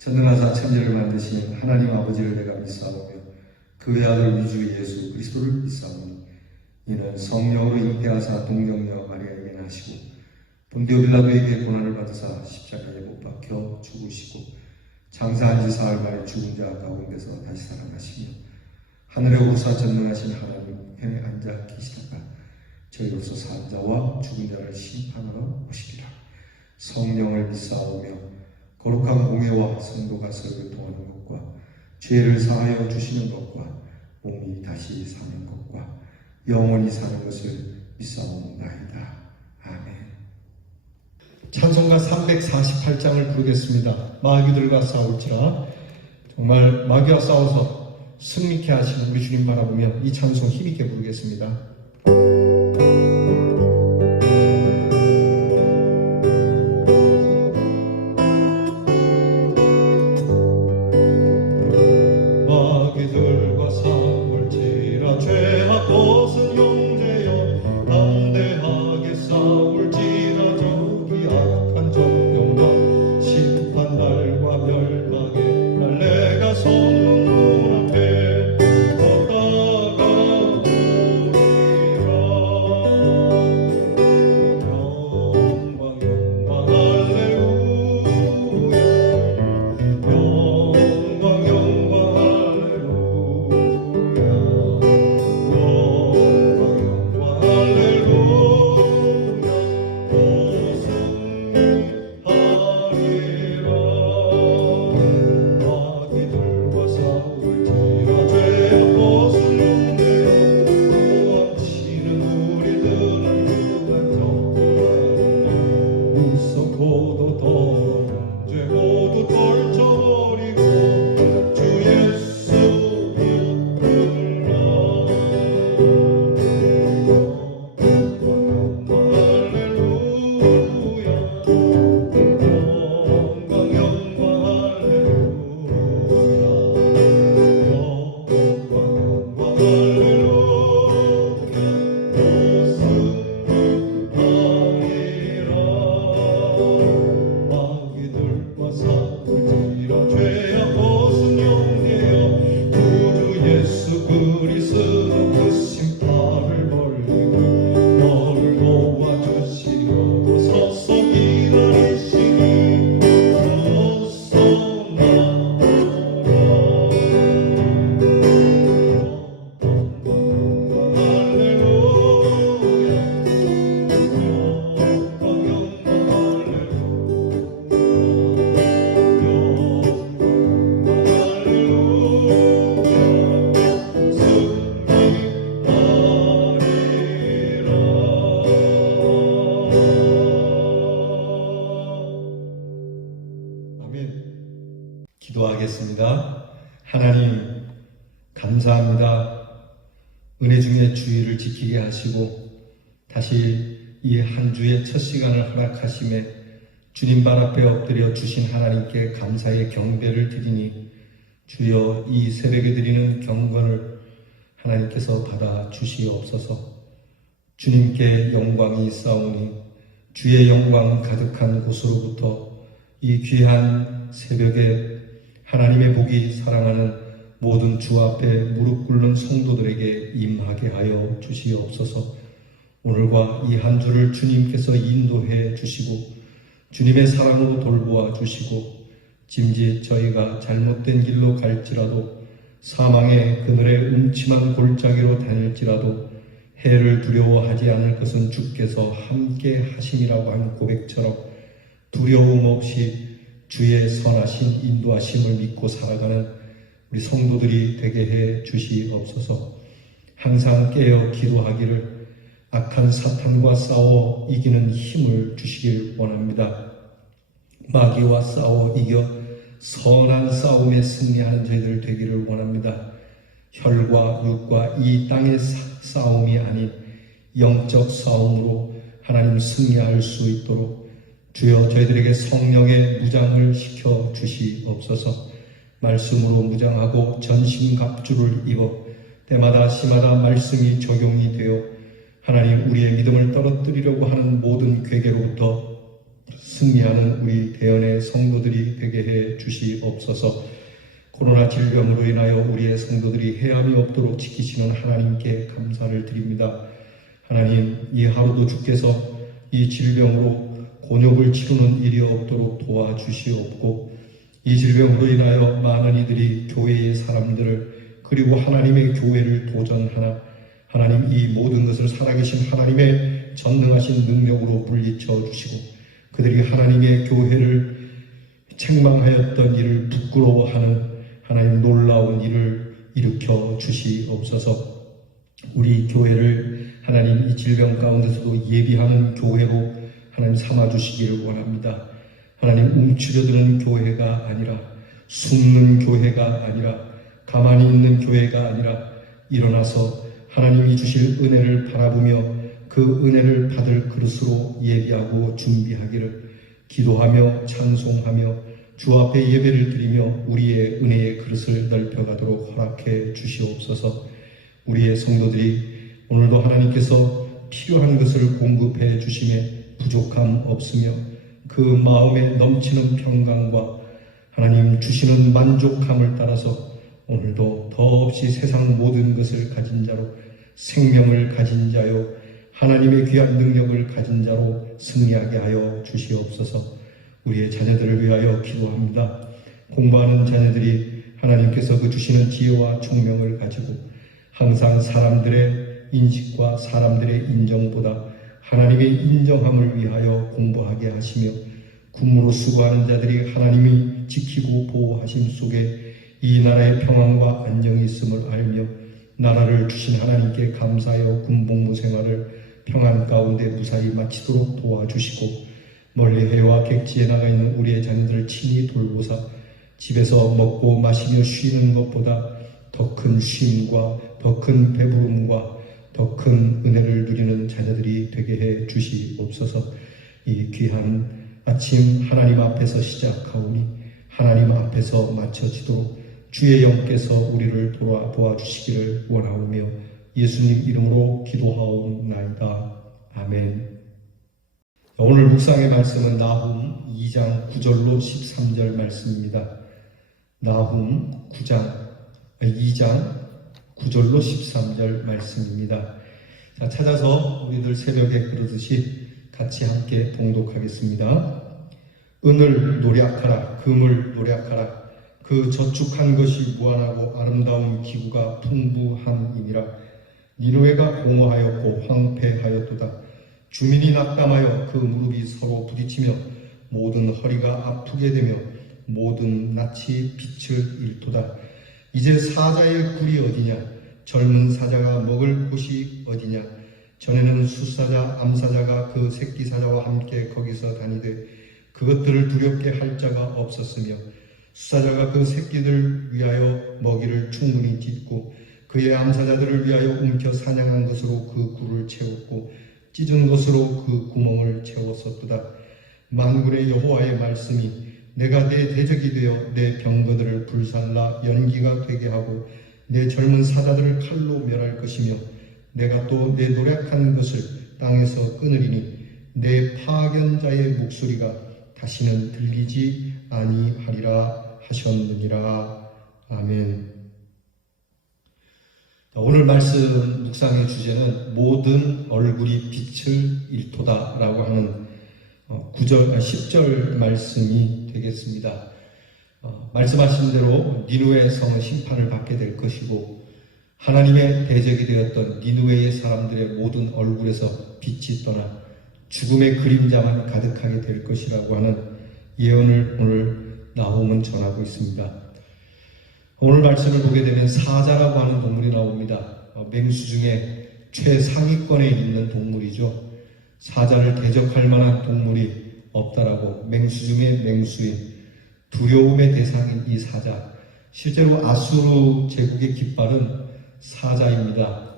전능하사 천지를 만드신 하나님 아버지를 내가 믿사오며 그 외아들 우리 주 예수 그리스도를 믿사오니 이는 성령으로 잉태하사 동정녀 마리아에게 나시고 본디오 빌라도에게 고난을 받으사 십자가에 못 박혀 죽으시고 장사한 지 사흘 만에 죽은 자 가운데서 다시 살아나시며 하늘에 오르사 전능하신 하나님에 앉아 계시다가 저희로서 산 자와 죽은 자를 심판하러 오시리라. 성령을 믿사오며 거룩한 공회와 성도가 서로 통하는 것과 죄를 사하여 주시는 것과 몸이 다시 사는 것과 영원히 사는 것을 믿사옵나이다. 아멘. 찬송가 348장을 부르겠습니다. 마귀들과 싸울지라. 정말 마귀와 싸워서 승리케 하시는 우리 주님 바라보며 이 찬송 힘있게 부르겠습니다. 기도하겠습니다. 하나님 감사합니다. 은혜 중에 주의를 지키게 하시고 다시 이 한 주의 첫 시간을 허락하심에 주님 발 앞에 엎드려 주신 하나님께 감사의 경배를 드리니 주여 이 새벽에 드리는 경건을 하나님께서 받아 주시옵소서. 주님께 영광이 있사오니 주의 영광 가득한 곳으로부터 이 귀한 새벽에 하나님의 복이 사랑하는 모든 주 앞에 무릎 꿇는 성도들에게 임하게 하여 주시옵소서. 오늘과 이 한 주를 주님께서 인도해 주시고 주님의 사랑으로 돌보아 주시고 짐짓 저희가 잘못된 길로 갈지라도 사망의 그늘의 음침한 골짜기로 다닐지라도 해를 두려워하지 않을 것은 주께서 함께 하심이라고 하는 고백처럼 두려움 없이 주의 선하신 인도하심을 믿고 살아가는 우리 성도들이 되게 해 주시옵소서. 항상 깨어 기도하기를 악한 사탄과 싸워 이기는 힘을 주시길 원합니다. 마귀와 싸워 이겨 선한 싸움에 승리하는 저희들 되기를 원합니다. 혈과 육과 이 땅의 싸움이 아닌 영적 싸움으로 하나님 승리할 수 있도록 주여 저희들에게 성령의 무장을 시켜 주시옵소서. 말씀으로 무장하고 전신갑주를 입어 때마다 시마다 말씀이 적용이 되어 하나님 우리의 믿음을 떨어뜨리려고 하는 모든 괴계로부터 승리하는 우리 대연의 성도들이 되게 해 주시옵소서. 코로나 질병으로 인하여 우리의 성도들이 해함이 없도록 지키시는 하나님께 감사를 드립니다. 하나님, 이 하루도 주께서 이 질병으로 곤욕을 치르는 일이 없도록 도와주시옵고, 이 질병으로 인하여 많은 이들이 교회의 사람들을 그리고 하나님의 교회를 도전하나 하나님 이 모든 것을 살아계신 하나님의 전능하신 능력으로 물리쳐 주시고, 그들이 하나님의 교회를 책망하였던 일을 부끄러워하는 하나님 놀라운 일을 일으켜 주시옵소서. 우리 교회를 하나님 이 질병 가운데서도 예비하는 교회로 하나님 삼아주시기를 원합니다. 하나님 움츠려드는 교회가 아니라, 숨는 교회가 아니라, 가만히 있는 교회가 아니라 일어나서 하나님이 주실 은혜를 바라보며 그 은혜를 받을 그릇으로 예비하고 준비하기를 기도하며 찬송하며 주 앞에 예배를 드리며 우리의 은혜의 그릇을 넓혀가도록 허락해 주시옵소서. 우리의 성도들이 오늘도 하나님께서 필요한 것을 공급해 주심에 부족함 없으며 그 마음에 넘치는 평강과 하나님 주시는 만족함을 따라서 오늘도 더없이 세상 모든 것을 가진 자로, 생명을 가진 자요, 하나님의 귀한 능력을 가진 자로 승리하게 하여 주시옵소서. 우리의 자녀들을 위하여 기도합니다. 공부하는 자녀들이 하나님께서 그 주시는 지혜와 총명을 가지고 항상 사람들의 인식과 사람들의 인정보다 하나님의 인정함을 위하여 공부하게 하시며, 군무로 수고하는 자들이 하나님이 지키고 보호하심 속에 이 나라의 평안과 안정이 있음을 알며 나라를 주신 하나님께 감사하여 군복무 생활을 평안 가운데 무사히 마치도록 도와주시고, 멀리 해외와 객지에 나가 있는 우리의 자녀들을 친히 돌보사 집에서 먹고 마시며 쉬는 것보다 더 큰 쉼과 더 큰 배부름과 더 큰 은혜를 누리는 자녀들이 되게 해 주시옵소서. 이 귀한 아침 하나님 앞에서 시작하오니 하나님 앞에서 마쳐지도록 주의 영께서 우리를 도와주시기를 원하오며 예수님 이름으로 기도하옵나이다. 아멘. 오늘 묵상의 말씀은 나훔 2장 9절로 13절 말씀입니다. 나훔 2장 9절로 13절 말씀입니다. 자, 찾아서 우리들 새벽에 그러듯이 같이 함께 봉독하겠습니다. 은을 노략하라, 금을 노략하라. 그 저축한 것이 무한하고 아름다운 기구가 풍부함이니라. 니느웨가 공허하였고 황폐하였도다. 주민이 낙담하여 그 무릎이 서로 부딪히며 모든 허리가 아프게 되며 모든 낯이 빛을 잃도다. 이제 사자의 굴이 어디냐? 젊은 사자가 먹을 곳이 어디냐? 전에는 숫사자, 암사자가 그 새끼 사자와 함께 거기서 다니되 그것들을 두렵게 할 자가 없었으며, 숫사자가 그 새끼들 위하여 먹이를 충분히 찢고 그의 암사자들을 위하여 움켜 사냥한 것으로 그 굴을 채웠고 찢은 것으로 그 구멍을 채웠었도다. 만군의 여호와의 말씀이 내가 내 대적이 되어 내 병거들을 불살라 연기가 되게 하고 내 젊은 사자들을 칼로 멸할 것이며, 내가 또 내 노력한 것을 땅에서 끊으리니 내 파견자의 목소리가 다시는 들리지 아니하리라 하셨느니라. 아멘. 오늘 말씀 묵상의 주제는 모든 얼굴이 빛을 잃도다 라고 하는 10절 말씀이 되겠습니다. 말씀하신 대로 니느웨 성은 심판을 받게 될 것이고, 하나님의 대적이 되었던 니느웨의 사람들의 모든 얼굴에서 빛이 떠나 죽음의 그림자만 가득하게 될 것이라고 하는 예언을 오늘 나훔은 전하고 있습니다. 오늘 말씀을 보게 되면 사자라고 하는 동물이 나옵니다. 맹수 중에 최상위권에 있는 동물이죠. 사자를 대적할 만한 동물이 없다라고, 맹수 중에 맹수인 두려움의 대상인 이 사자, 실제로 아수르 제국의 깃발은 사자입니다.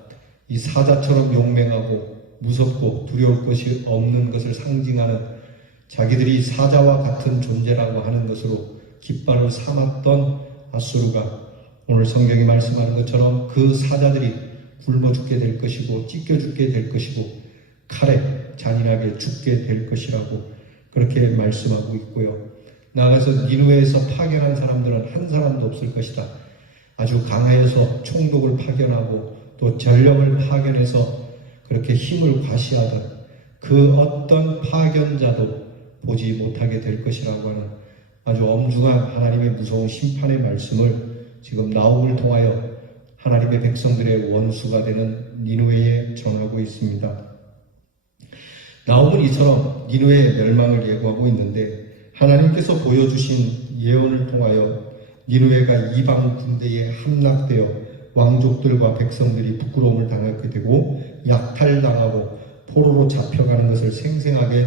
이 사자처럼 용맹하고 무섭고 두려울 것이 없는 것을 상징하는, 자기들이 사자와 같은 존재라고 하는 것으로 깃발을 삼았던 아수르가 오늘 성경이 말씀하는 것처럼 그 사자들이 굶어 죽게 될 것이고 찢겨 죽게 될 것이고 칼에 잔인하게 죽게 될 것이라고, 그렇게 말씀하고 있고요. 나아가서 니누에에서 파견한 사람들은 한 사람도 없을 것이다. 아주 강하여서 총독을 파견하고 또 전령을 파견해서 그렇게 힘을 과시하던 그 어떤 파견자도 보지 못하게 될 것이라고 하는 아주 엄중한 하나님의 무서운 심판의 말씀을 지금 나홈을 통하여 하나님의 백성들의 원수가 되는 니누에에 전하고 있습니다. 나홈은 이처럼 니누에의 멸망을 예고하고 있는데 하나님께서 보여주신 예언을 통하여 니누에가 이방 군대에 함락되어 왕족들과 백성들이 부끄러움을 당하게 되고 약탈당하고 포로로 잡혀가는 것을 생생하게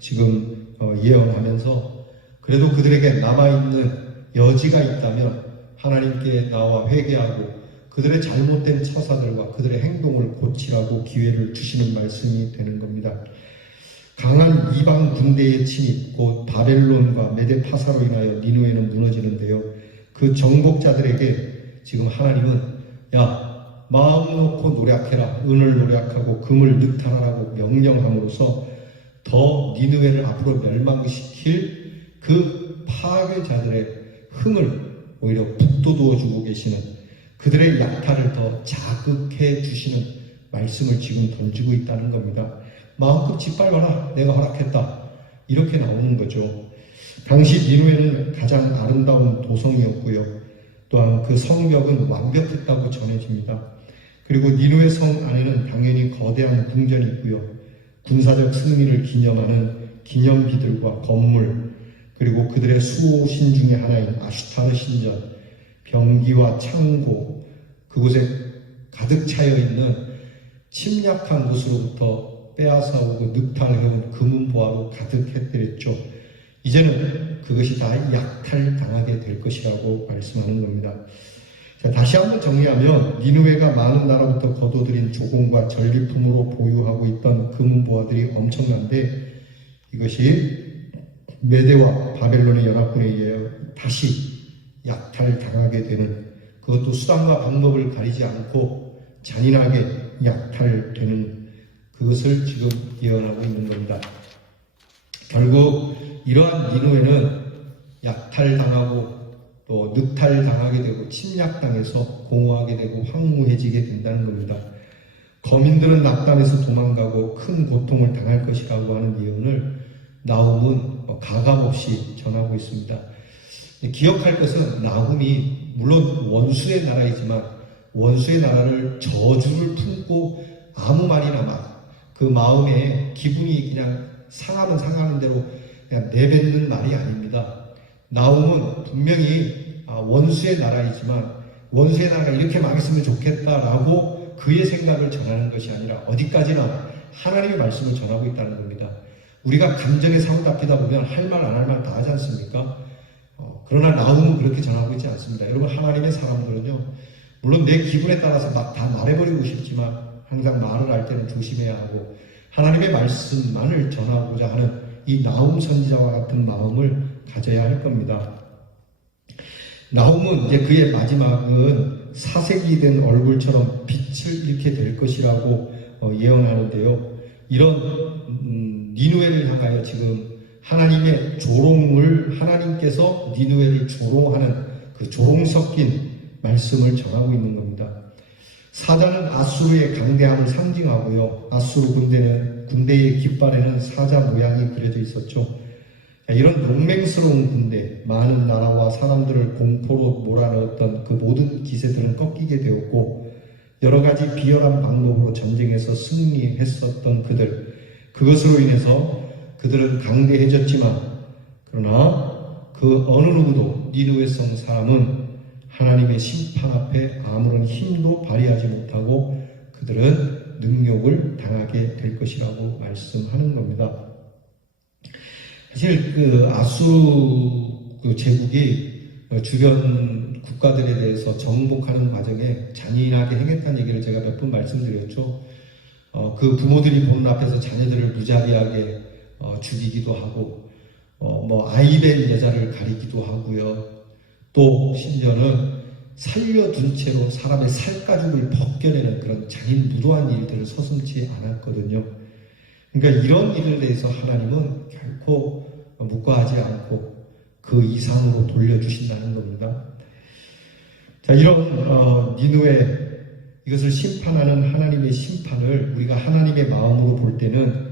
지금 예언하면서 그래도 그들에게 남아있는 여지가 있다면 하나님께 나와 회개하고 그들의 잘못된 처사들과 그들의 행동을 고치라고 기회를 주시는 말씀이 되는 겁니다. 강한 이방 군대의 침입, 곧 바벨론과 메데파사로 인하여 니누에는 무너지는데요. 그 정복자들에게 지금 하나님은 야, 마음 놓고 노력해라, 은을 노력하고 금을 늑탈하라고 명령함으로써 더 니누에를 앞으로 멸망시킬 그 파괴자들의 흥을 오히려 북돋워 주고 계시는 그들의 약탈을 더 자극해 주시는 말씀을 지금 던지고 있다는 겁니다. 마음껏 짓밟아라, 내가 허락했다, 이렇게 나오는 거죠. 당시 니누에는 가장 아름다운 도성이었고요. 또한 그 성벽은 완벽했다고 전해집니다. 그리고 니누에 성 안에는 당연히 거대한 궁전이 있고요. 군사적 승리를 기념하는 기념비들과 건물, 그리고 그들의 수호신 중에 하나인 아슈타르 신전, 병기와 창고, 그곳에 가득 차여 있는 침략한 곳으로부터 빼앗아오고 늑탈해온 금은보화로 가득했더랬죠. 이제는 그것이 다 약탈당하게 될 것이라고 말씀하는 겁니다. 자, 다시 한번 정리하면 니누에가 많은 나라부터 거둬들인 조공과 전리품으로 보유하고 있던 금은보화들이 엄청난데 이것이 메대와 바벨론의 연합군에 의해 다시 약탈당하게 되는, 그것도 수단과 방법을 가리지 않고 잔인하게 약탈되는 그것을 지금 예언하고 있는 겁니다. 결국 이러한 니누에는 약탈당하고 또 늑탈당하게 되고 침략당해서 공허하게 되고 황무해지게 된다는 겁니다. 거민들은 낙담해서 도망가고 큰 고통을 당할 것이라고 하는 예언을 나훔은 가감없이 전하고 있습니다. 기억할 것은 나훔이 물론 원수의 나라이지만 원수의 나라를 저주를 품고 아무 말이나 막 그 마음에 기분이 그냥 상하면 상하는 대로 그냥 내뱉는 말이 아닙니다. 나훔은 분명히 원수의 나라이지만 원수의 나라가 이렇게 망했으면 좋겠다라고 그의 생각을 전하는 것이 아니라 어디까지나 하나님의 말씀을 전하고 있다는 겁니다. 우리가 감정에 사로잡히다 보면 할 말 안 할 말 다 하지 않습니까? 그러나 나훔은 그렇게 전하고 있지 않습니다. 여러분, 하나님의 사람들은요, 물론 내 기분에 따라서 막 다 말해버리고 싶지만 항상 말을 할 때는 조심해야 하고 하나님의 말씀만을 전하고자 하는 이 나훔 선지자와 같은 마음을 가져야 할 겁니다. 나훔은 이제 그의 마지막은 사색이 된 얼굴처럼 빛을 잃게 될 것이라고 예언하는데요. 이런 니누에를 향하여 지금 하나님의 조롱을, 하나님께서 니누에를 조롱하는 그 조롱 섞인 말씀을 전하고 있는 겁니다. 사자는 아수르의 강대함을 상징하고요. 아수르 군대의 깃발에는 사자 모양이 그려져 있었죠. 이런 용맹스러운 군대, 많은 나라와 사람들을 공포로 몰아넣었던 그 모든 기세들은 꺾이게 되었고 여러 가지 비열한 방법으로 전쟁에서 승리했었던 그들, 그것으로 인해서 그들은 강대해졌지만 그러나 그 어느 누구도 니느웨 성 사람은 하나님의 심판 앞에 아무런 힘도 발휘하지 못하고 그들은 능욕을 당하게 될 것이라고 말씀하는 겁니다. 사실 그 아수르 제국이 주변 국가들에 대해서 정복하는 과정에 잔인하게 행했다는 얘기를 제가 몇 번 말씀드렸죠. 그 부모들이 보는 앞에서 자녀들을 무자비하게 죽이기도 하고 아이된 여자를 가리기도 하고요. 또 심지어는 살려둔 채로 사람의 살가죽을 벗겨내는 그런 잔인 무도한 일들을 서슴지 않았거든요. 그러니까 이런 일에 대해서 하나님은 결코 묵과하지 않고 그 이상으로 돌려주신다는 겁니다. 자, 이런 니느웨, 이것을 심판하는 하나님의 심판을 우리가 하나님의 마음으로 볼 때는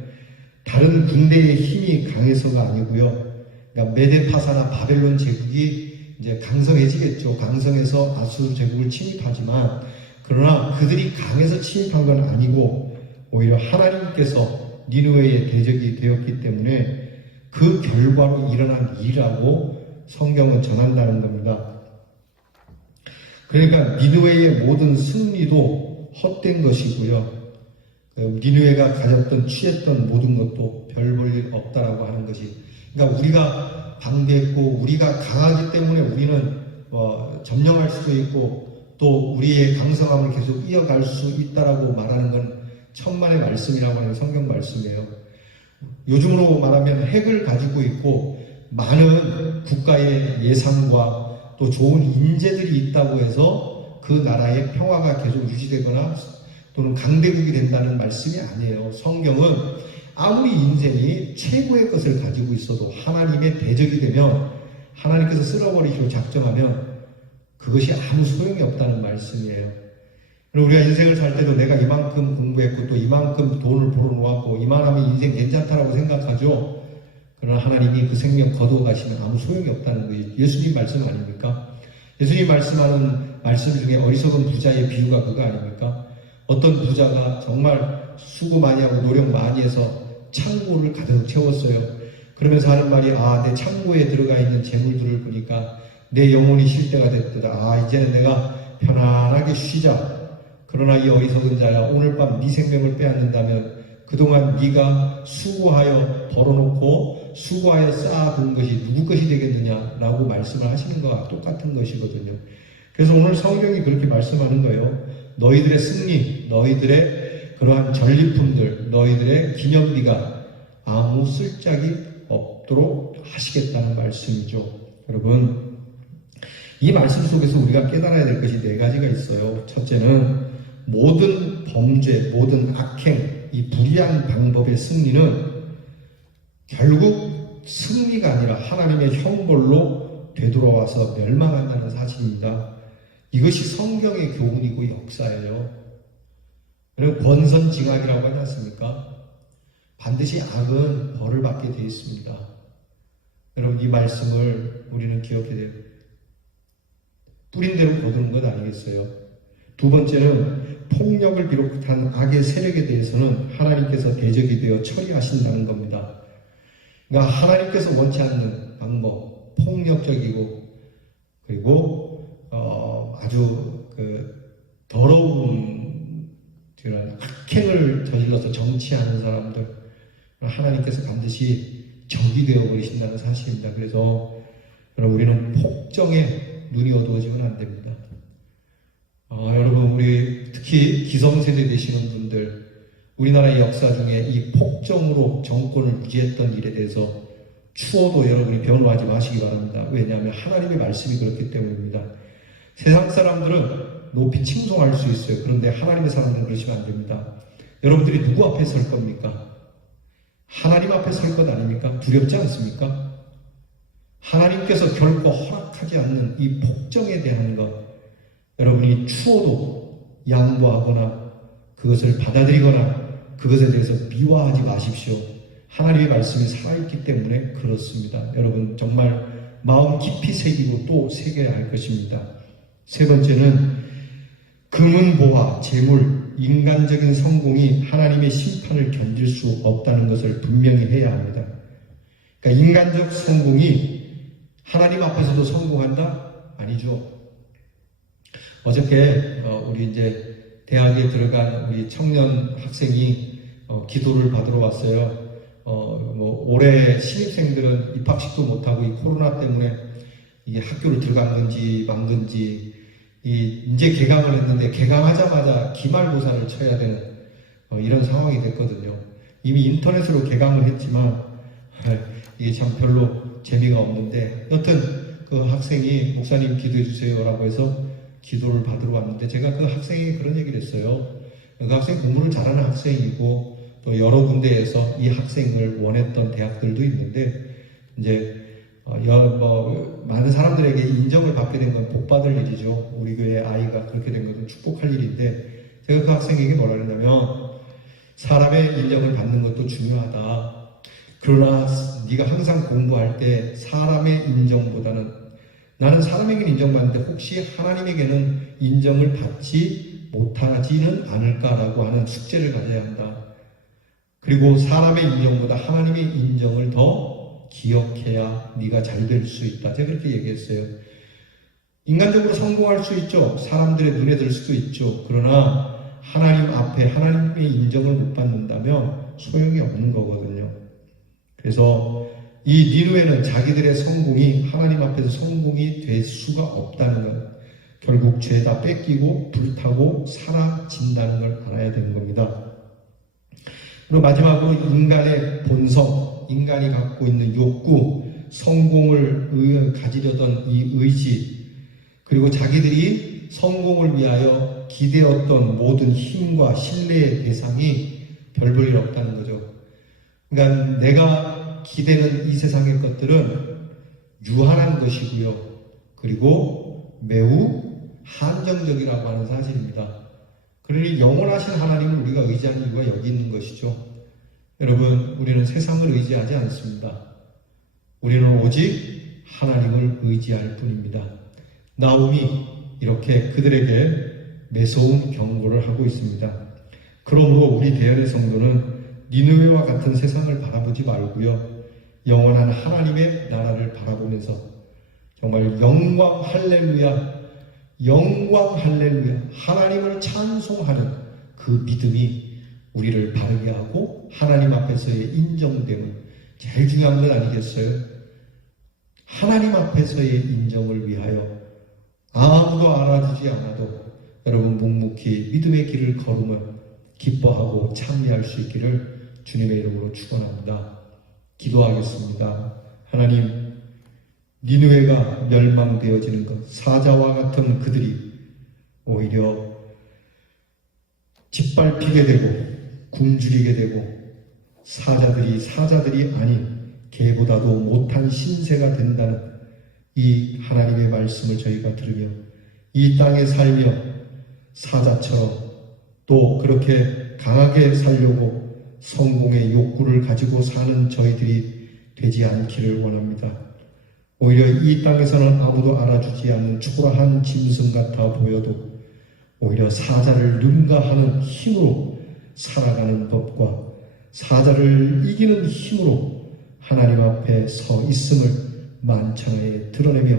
다른 군대의 힘이 강해서가 아니고요. 그러니까 메데파사나 바벨론 제국이 이제 강성해지겠죠. 강성해서 아수르 제국을 침입하지만, 그러나 그들이 강해서 침입한 건 아니고 오히려 하나님께서 니느웨의 대적이 되었기 때문에 그 결과로 일어난 일이라고 성경은 전한다는 겁니다. 그러니까 니느웨의 모든 승리도 헛된 것이고요. 니느웨가 가졌던 취했던 모든 것도 별 볼 일 없다라고 하는 것이, 그러니까 우리가 방대했고 우리가 강하기 때문에 우리는 점령할 수도 있고 또 우리의 강성함을 계속 이어갈 수 있다라고 말하는 건 천만의 말씀이라고 하는 성경 말씀이에요. 요즘으로 말하면 핵을 가지고 있고 많은 국가의 예산과 또 좋은 인재들이 있다고 해서 그 나라의 평화가 계속 유지되거나 또는 강대국이 된다는 말씀이 아니에요. 성경은 아무리 인생이 최고의 것을 가지고 있어도 하나님의 대적이 되면, 하나님께서 쓸어버리시고 작정하면 그것이 아무 소용이 없다는 말씀이에요. 우리가 인생을 살 때도 내가 이만큼 공부했고 또 이만큼 돈을 벌어놓았고 이만하면 인생 괜찮다라고 생각하죠. 그러나 하나님이 그 생명 거두어 가시면 아무 소용이 없다는 거예요. 예수님 말씀 아닙니까? 예수님 말씀하는 말씀 중에 어리석은 부자의 비유가 그거 아닙니까? 어떤 부자가 정말 수고 많이 하고 노력 많이 해서 창고를 가득 채웠어요. 그러면서 하는 말이, 내 창고에 들어가 있는 재물들을 보니까 내 영혼이 쉴 때가 됐다. 이제는 내가 편안하게 쉬자. 그러나 이 어리석은 자야, 오늘 밤 네 생명을 빼앗는다면 그동안 네가 수고하여 벌어놓고 수고하여 쌓아둔 것이 누구 것이 되겠느냐라고 말씀을 하시는 것과 똑같은 것이거든요. 그래서 오늘 성경이 그렇게 말씀하는 거예요. 너희들의 승리, 너희들의 그러한 전리품들, 너희들의 기념비가 아무 쓸짝이 없도록 하시겠다는 말씀이죠. 여러분, 이 말씀 속에서 우리가 깨달아야 될 것이 네 가지가 있어요. 첫째는 모든 범죄, 모든 악행, 이 불의한 방법의 승리는 결국 승리가 아니라 하나님의 형벌로 되돌아와서 멸망한다는 사실입니다. 이것이 성경의 교훈이고 역사예요. 여러분, 권선징악이라고 하지 않습니까? 반드시 악은 벌을 받게 되어 있습니다. 여러분, 이 말씀을 우리는 기억해야 돼요. 뿌린 대로 거두는 것 아니겠어요? 두 번째는 폭력을 비롯한 악의 세력에 대해서는 하나님께서 대적이 되어 처리하신다는 겁니다. 그러니까 하나님께서 원치 않는 방법, 폭력적이고 그리고 아주 더러운 그런 악행을 저질러서 정치하는 사람들, 하나님께서 반드시 적이 되어버리신다는 사실입니다. 그래서 여러분, 우리는 폭정에 눈이 어두워지면 안 됩니다. 여러분, 우리 특히 기성세대 되시는 분들, 우리나라의 역사 중에 이 폭정으로 정권을 유지했던 일에 대해서 추워도 여러분이 변호하지 마시기 바랍니다. 왜냐하면 하나님의 말씀이 그렇기 때문입니다. 세상 사람들은 높이 칭송할 수 있어요. 그런데 하나님의 사람들은 그러시면 안 됩니다. 여러분들이 누구 앞에 설 겁니까? 하나님 앞에 설 것 아닙니까? 두렵지 않습니까? 하나님께서 결코 허락하지 않는 이 폭정에 대한 것, 여러분이 추워도 양보하거나 그것을 받아들이거나 그것에 대해서 미워하지 마십시오. 하나님의 말씀이 살아있기 때문에 그렇습니다. 여러분, 정말 마음 깊이 새기고 또 새겨야 할 것입니다. 세 번째는 금은 보화, 재물, 인간적인 성공이 하나님의 심판을 견딜 수 없다는 것을 분명히 해야 합니다. 그러니까 인간적 성공이 하나님 앞에서도 성공한다? 아니죠. 어저께 우리 이제 대학에 들어간 우리 청년 학생이 기도를 받으러 왔어요. 올해 신입생들은 입학식도 못하고 이 코로나 때문에 이게 학교를 들어간 건지 만 건지, 이제 개강을 했는데 개강하자마자 기말고사를 쳐야 되는 이런 상황이 됐거든요. 이미 인터넷으로 개강을 했지만 이게 참 별로 재미가 없는데, 여튼 그 학생이 목사님 기도해 주세요라고 해서 기도를 받으러 왔는데, 제가 그 학생에게 그런 얘기를 했어요. 그 학생 공부를 잘하는 학생이고 또 여러 군데에서 이 학생을 원했던 대학들도 있는데, 이제 많은 사람들에게 인정을 받게 된 건 복받을 일이죠. 우리 교회 아이가 그렇게 된 것은 축복할 일인데, 제가 그 학생에게 뭐라 그랬냐면, 사람의 인정을 받는 것도 중요하다. 그러나 네가 항상 공부할 때 사람의 인정보다는, 나는 사람에게는 인정받는데 혹시 하나님에게는 인정을 받지 못하지는 않을까라고 하는 숙제를 가져야 한다. 그리고 사람의 인정보다 하나님의 인정을 더 기억해야 네가 잘 될 수 있다. 제가 그렇게 얘기했어요. 인간적으로 성공할 수 있죠. 사람들의 눈에 들 수도 있죠. 그러나 하나님 앞에 하나님의 인정을 못 받는다면 소용이 없는 거거든요. 그래서 이 니느웨는 자기들의 성공이 하나님 앞에서 성공이 될 수가 없다는 것, 결국 죄다 뺏기고 불타고 사라진다는 걸 알아야 되는 겁니다. 그리고 마지막으로 인간의 본성, 인간이 갖고 있는 욕구, 성공을 가지려던 이 의지, 그리고 자기들이 성공을 위하여 기대었던 모든 힘과 신뢰의 대상이 별 볼 일 없다는 거죠. 그러니까 내가 기대는 이 세상의 것들은 유한한 것이고요. 그리고 매우 한정적이라고 하는 사실입니다. 그러니 영원하신 하나님을 우리가 의지하는 이유가 여기 있는 것이죠. 여러분, 우리는 세상을 의지하지 않습니다. 우리는 오직 하나님을 의지할 뿐입니다. 나홈이 이렇게 그들에게 매서운 경고를 하고 있습니다. 그러므로 우리 대연의 성도는 니느웨와 같은 세상을 바라보지 말고요, 영원한 하나님의 나라를 바라보면서 정말 영광 할렐루야, 영광 할렐루야, 하나님을 찬송하는 그 믿음이 우리를 바르게 하고 하나님 앞에서의 인정됨은 제일 중요한 것 아니겠어요? 하나님 앞에서의 인정을 위하여 아무도 알아주지 않아도 여러분 묵묵히 믿음의 길을 걸으면 기뻐하고 참여할 수 있기를 주님의 이름으로 축원합니다. 기도하겠습니다. 하나님, 니느웨가 멸망되어지는 것, 사자와 같은 그들이 오히려 짓밟히게 되고 굶주리게 되고 사자들이 아닌 개보다도 못한 신세가 된다는 이 하나님의 말씀을 저희가 들으며 이 땅에 살며 사자처럼 또 그렇게 강하게 살려고 성공의 욕구를 가지고 사는 저희들이 되지 않기를 원합니다. 오히려 이 땅에서는 아무도 알아주지 않는 초라한 짐승 같아 보여도 오히려 사자를 능가하는 힘으로 살아가는 법과 사자를 이기는 힘으로 하나님 앞에 서 있음을 만천하에 드러내며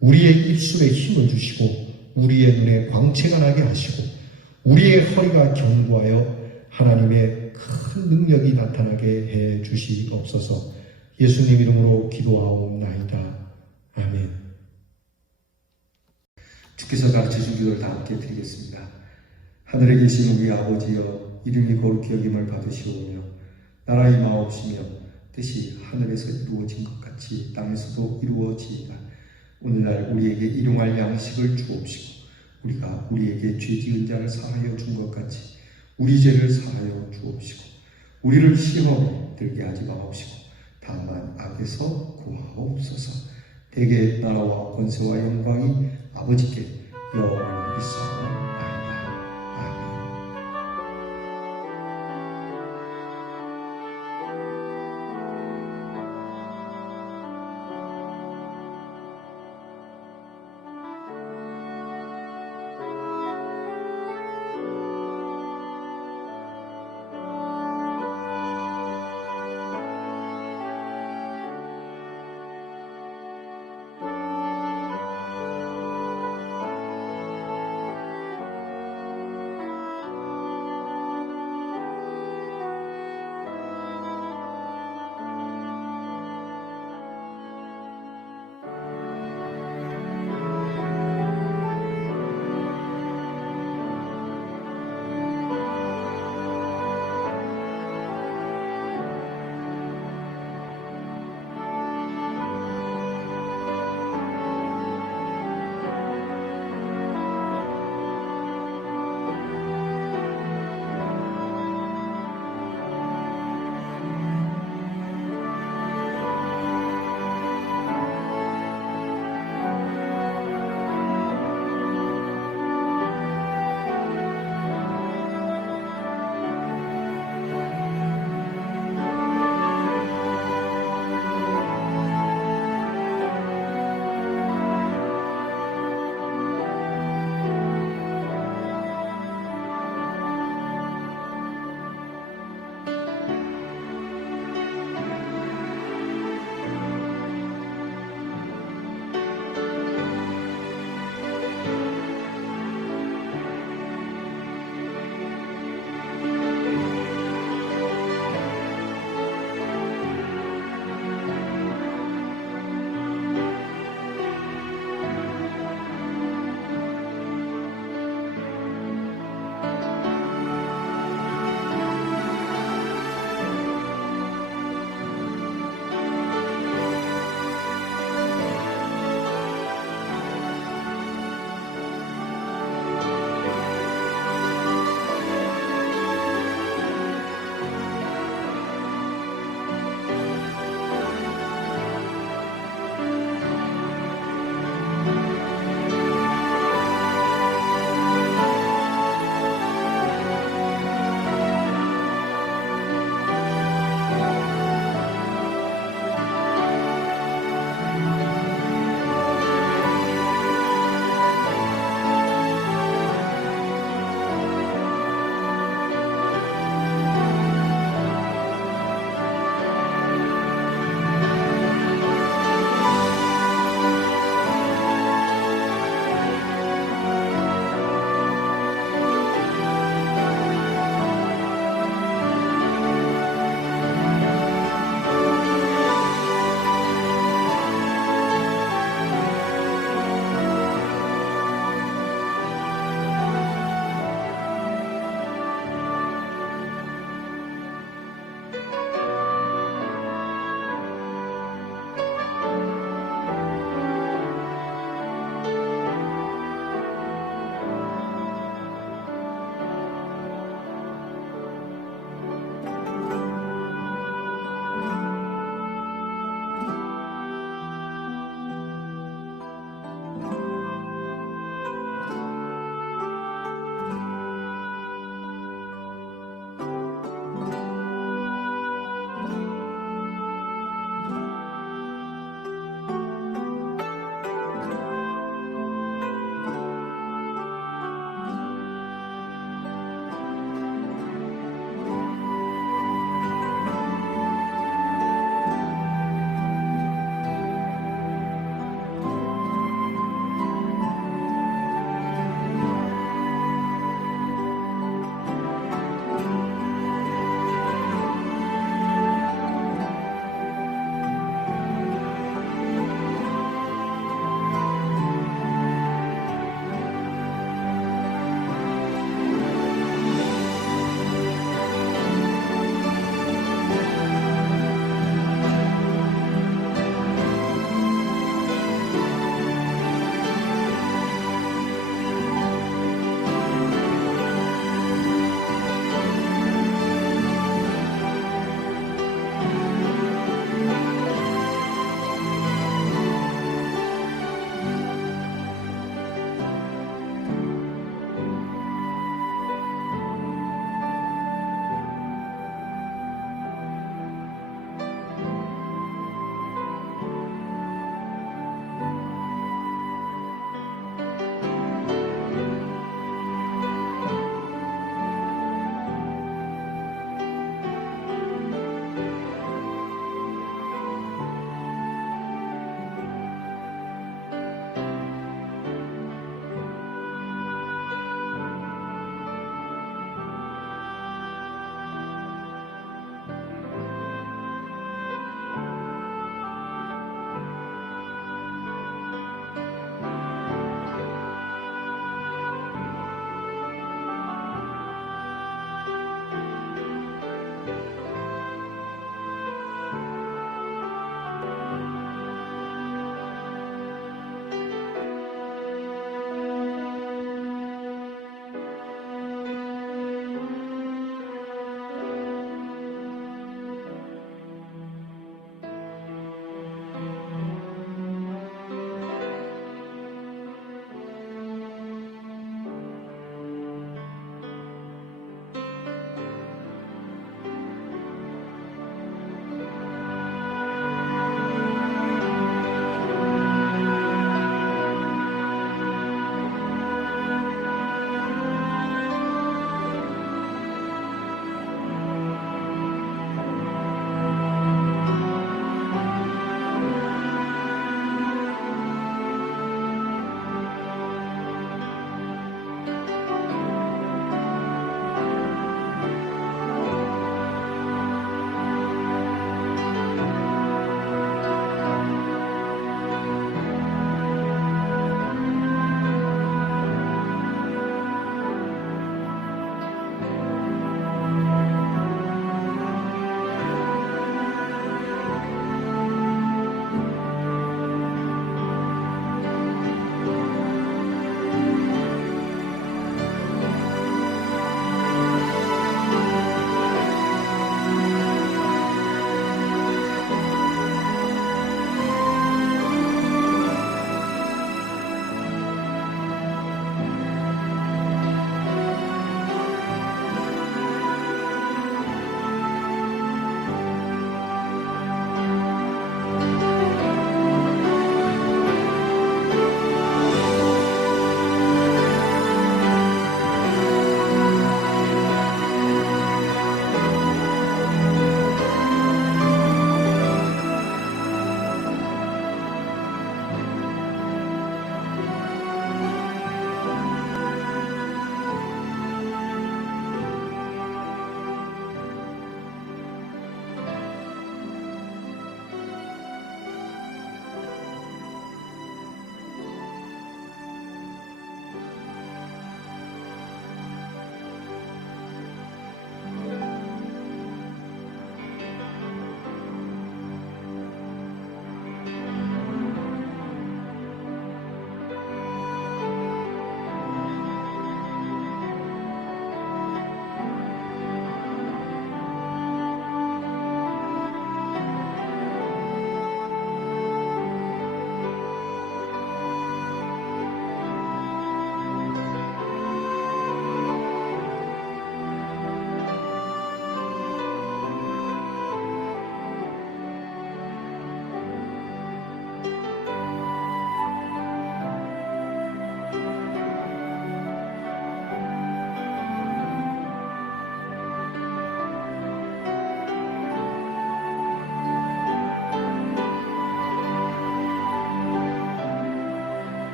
우리의 입술에 힘을 주시고 우리의 눈에 광채가 나게 하시고 우리의 허리가 견고하여 하나님의 큰 능력이 나타나게 해 주시옵소서. 예수님 이름으로 기도하옵나이다. 아멘. 주께서 가르쳐준 기도를 다 함께 드리겠습니다. 하늘에 계신 우리 아버지여, 이름이 거룩히 여김을 받으시오며 나라 임하옵시며 뜻이 하늘에서 이루어진 것 같이 땅에서도 이루어지이다. 오늘날 우리에게 일용할 양식을 주옵시고 우리가 우리에게 죄 지은 자를 사하여 준 것 같이 우리 죄를 사하여 주옵시고 우리를 시험에 들게 하지 마옵시고 다만 악에서 구하옵소서. 대개 나라와 권세와 영광이 아버지께 영원히 있사옵나이다.